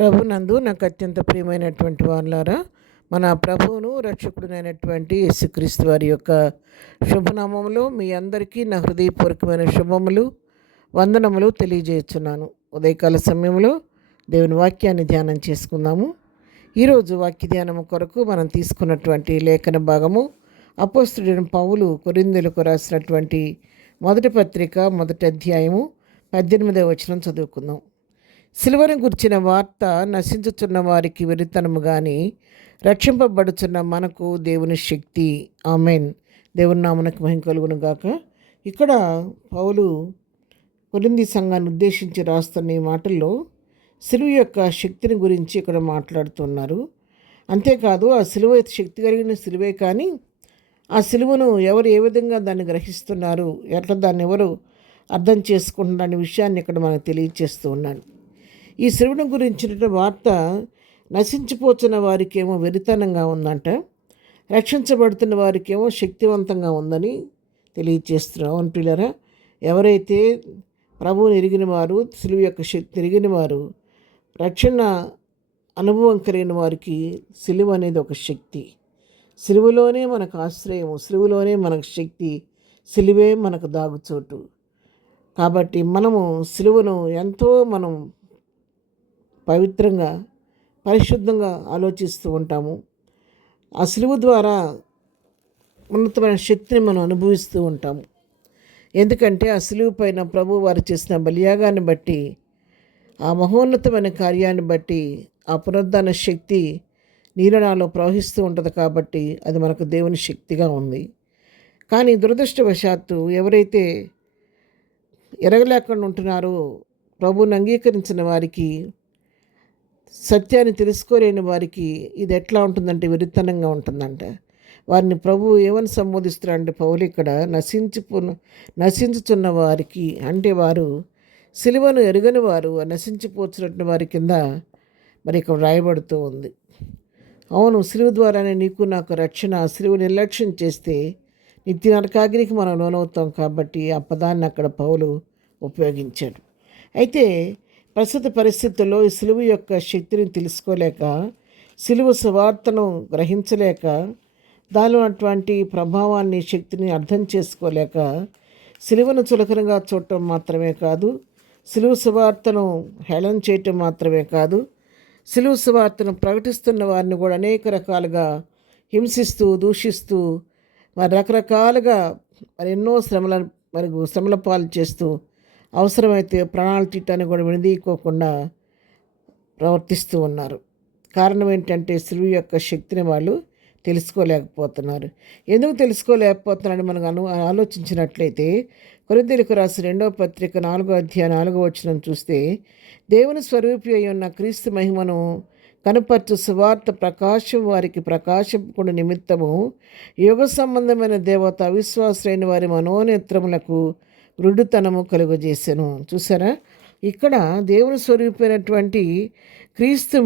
ప్రభునందు నాకు అత్యంత ప్రియమైనటువంటి వాళ్ళారా, మన ప్రభువును రక్షకుడునైనటువంటి యేసుక్రీస్తు వారి యొక్క శుభనామములో మీ అందరికీ నా హృదయపూర్వకమైన శుభములు, వందనములు తెలియజేస్తున్నాను. ఉదయకాల సమయంలో దేవుని వాక్యాన్ని ధ్యానం చేసుకుందాము. ఈరోజు వాక్య ధ్యానము కొరకు మనం తీసుకున్నటువంటి లేఖన భాగము అపోస్తుడైన పౌలు కొరింథీయులకు రాసినటువంటి మొదటి పత్రిక మొదటి అధ్యాయము 18వ వచనం చదువుకుందాం. సిలువను గుర్చిన వార్త నశించుచున్న వారికి వెరితనము కానీ రక్షింపబడుచున్న మనకు దేవుని శక్తి. ఆమెన్. దేవుని నామమునకు మహిమ కలుగును గాక. ఇక్కడ పౌలు కొరింథీ సంఘాన్ని ఉద్దేశించి రాస్తున్న ఈ మాటల్లో సిలువ యొక్క శక్తిని గురించి ఇక్కడ మాట్లాడుతున్నారు. అంతేకాదు ఆ సిలువ శక్తి కలిగిన సిలువే, కానీ ఆ సిలువను ఎవరు ఏ విధంగా దాన్ని గ్రహిస్తున్నారు, ఎట్లా దాన్ని ఎవరు అర్థం చేసుకుంటున్నారు అనే విషయాన్ని ఇక్కడ మనకు తెలియచేస్తూ ఉన్నాడు. ఈ సిలువను గురించిన వార్త నశించిపోతున్న వారికేమో వెరితనంగా ఉందంట, రక్షించబడుతున్న వారికేమో శక్తివంతంగా ఉందని తెలియచేస్తున్నాం. అవును పిల్లరా, ఎవరైతే ప్రభువుని ఎరిగిన వారు, సిలువ యొక్క శక్తి ఎరిగిన వారు, రక్షణ అనుభవం కలిగిన వారికి సిలువ అనేది ఒక శక్తి. సిలువలోనే మనకు ఆశ్రయము, సిలువలోనే మనకు శక్తి, సిలువే మనకు దాగుచోటు. కాబట్టి మనము సిలువను ఎంతో పవిత్రంగా పరిశుద్ధంగా ఆలోచిస్తూ ఉంటాము. ఆ సిలువ ద్వారా ఉన్నతమైన శక్తిని మనం అనుభవిస్తూ ఉంటాము. ఎందుకంటే ఆ సిలువ పైన ప్రభు వారు చేసిన బలియాగాన్ని బట్టి, ఆ మహోన్నతమైన కార్యాన్ని బట్టి ఆ పునరుద్ధాన శక్తి నీరణాలో ప్రవహిస్తూ ఉంటుంది. కాబట్టి అది మనకు దేవుని శక్తిగా ఉంది. కానీ దురదృష్టవశాత్తు ఎవరైతే ఎరగలేకుండా ఉంటున్నారో, ప్రభువుని అంగీకరించిన వారికి, సత్యాన్ని తెలుసుకోలేని వారికి ఇది ఎట్లా ఉంటుందంటే వెరితనంగా ఉంటుందంట. వారిని ప్రభువు ఏమని సంబోధిస్తున్నారంటే పౌలు ఇక్కడ నశించుచున్న వారికి, అంటే వారు సిలువను ఎరుగని వారు, నశించిపోతున్నట్టు వారి కింద మరి ఇక్కడ రాయబడుతూ ఉంది. అవును, సిలువ ద్వారానే నీకు నాకు రక్షణ. సిలువ నిర్లక్ష్యం చేస్తే నిత్య నరకాగ్నికి మనం లోనవుతాం. కాబట్టి ఆ పదాన్ని అక్కడ పౌలు ఉపయోగించాడు. అయితే ప్రస్తుత పరిస్థితుల్లో ఈ సిలువ యొక్క శక్తిని తెలుసుకోలేక, సిలువ సువార్తను గ్రహించలేక, దానిలో అటువంటి ప్రభావాన్ని, శక్తిని అర్థం చేసుకోలేక, సిలువను చులకనగా చూడటం మాత్రమే కాదు, సిలువ సువార్తను హేళన చేయటం మాత్రమే కాదు, సిలువ సువార్తను ప్రకటిస్తున్న వారిని కూడా అనేక రకాలుగా హింసిస్తూ, దూషిస్తూ, మరి రకరకాలుగా ఎన్నో శ్రమల పాలు చేస్తూ, అవసరమైతే ప్రాణాలు తీయటాన్ని కూడా వినదీయకోకుండా ప్రవర్తిస్తూ ఉన్నారు. కారణం ఏంటంటే సిలువ యొక్క శక్తిని వాళ్ళు తెలుసుకోలేకపోతున్నారు. ఎందుకు తెలుసుకోలేకపోతున్నారని మనం ఆలోచించినట్లయితే కొరింథీయులకు రాసిన 2వ పత్రిక 4వ అధ్యాయం 4వ వచనం చూస్తే, దేవుని స్వరూపి అయి ఉన్న క్రీస్తు మహిమను కనుపర్చు సువార్త ప్రకాశం వారికి ప్రకాశింపుకుని నిమిత్తము యుగ సంబంధమైన దేవత అవిశ్వాసులైన వారి మనోనేత్రములకు వృద్ధుతనము కలుగజేసెను. చూసారా, ఇక్కడ దేవుని స్వరూపమైనటువంటి క్రీస్తు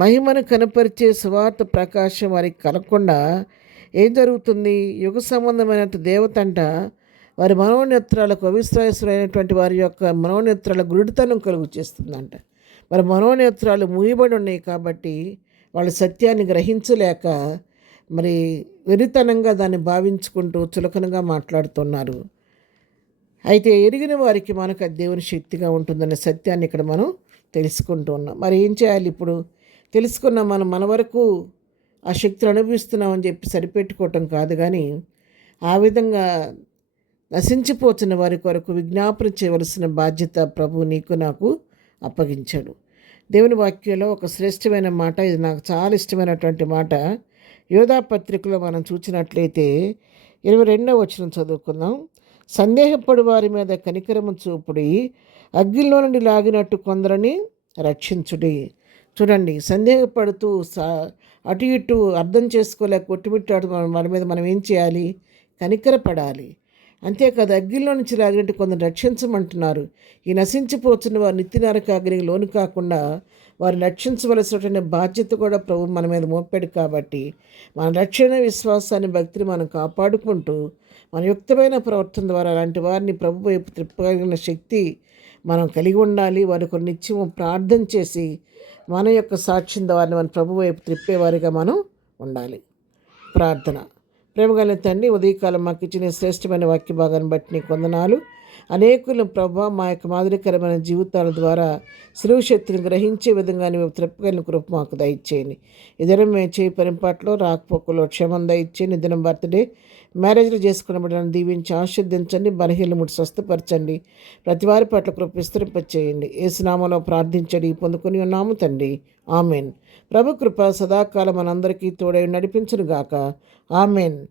మహిమను కనపరిచే సువార్త ప్రకాశం వారికి కలగకుండా ఏం జరుగుతుంది? యుగ సంబంధమైన దేవత అంట వారి మనోనేత్రాలకు, అవిశ్వాసులైనటువంటి వారి యొక్క మనోనేత్రాలకు గురుడితనం కలుగు చేస్తుందంట. వారి మనోనేత్రాలు మూయబడి ఉన్నాయి కాబట్టి వాళ్ళు సత్యాన్ని గ్రహించలేక మరి వెరితనంగా దాన్ని భావించుకుంటూ చులకనగా మాట్లాడుతున్నారు. అయితే ఎరిగిన వారికి మనకు దేవుని శక్తిగా ఉంటుందనే సత్యాన్ని ఇక్కడ మనం తెలుసుకుంటూ ఉన్నాం. మరి ఏం చేయాలి? ఇప్పుడు తెలుసుకున్న మన వరకు ఆ శక్తిని అనుభవిస్తున్నామని చెప్పి సరిపెట్టుకోవటం కాదు, కానీ ఆ విధంగా నశించిపోతున్న వారి కొరకు విజ్ఞాపన చేయవలసిన బాధ్యత ప్రభు నీకు నాకు అప్పగించాడు. దేవుని వాక్యంలో ఒక శ్రేష్టమైన మాట, ఇది నాకు చాలా ఇష్టమైనటువంటి మాట. యోధా పత్రికలో మనం చూసినట్లయితే 22వ వచనం చదువుకుందాం. సందేహపడు వారి మీద కనికరము చూపుడి, అగ్నిలో నుండి లాగినట్టు కొందరిని రక్షించుడి. చూడండి, సందేహపడుతూ అటు ఇటు అర్థం చేసుకోలేక కొట్టుమిట్టాడు వారి మీద మనం ఏం చేయాలి? కనికరపడాలి. అంతేకాదు, అగ్నిలో నుంచి లాగినట్టు కొందరు రక్షించమంటున్నారు. ఈ నశించిపోతున్న వారు నిత్య నరకాగ్నికి లోను కాకుండా వారిని రక్షించవలసినటువంటి బాధ్యత కూడా ప్రభు మన మీద మోపాడు. కాబట్టి మన రక్షణ, విశ్వాసాన్ని, భక్తిని మనం కాపాడుకుంటూ మన యుక్తమైన ప్రవర్తన ద్వారా అలాంటి వారిని ప్రభు వైపు త్రిప్పగలిగిన శక్తి మనం కలిగి ఉండాలి. వారి కొరకు నిత్యము ప్రార్థన చేసి మన యొక్క సాక్ష్యం ద్వారా మన ప్రభు వైపు త్రిప్పేవారిగా మనం ఉండాలి. ప్రార్థన. ప్రేమగల తండ్రి, ఉదయకాలం మాకు ఇచ్చిన శ్రేష్టమైన వాక్య భాగాన్ని బట్టి నీకు వందనాలు. అనేకులు ప్రభా మా యొక్క మాదిరికరమైన జీవితాల ద్వారా సులువు శక్తిని గ్రహించే విధంగా నీవు త్రిప్పగలిగిన కృప మాకు దయచేయండి. ఇద్దరు మేము చేయి పరింపాట్లో రాకపోకలో క్షేమం దయచేయండి. దినం బర్త్డే మ్యారేజ్లు చేసుకున్న బిడ్డలను దీవించి ఆశీర్దించండి. బలహీనలు ముట్టి స్వస్థపరచండి. ప్రతి వారి పట్ల కృప విస్తరింపచేయండి. యేసునామములో ప్రార్థించండి పొందుకొని ఉన్నాము తండ్రి. ఆమెన్. ప్రభు కృప సదాకాలం మనందరికీ తోడై నడిపించును గాక. ఆమెన్.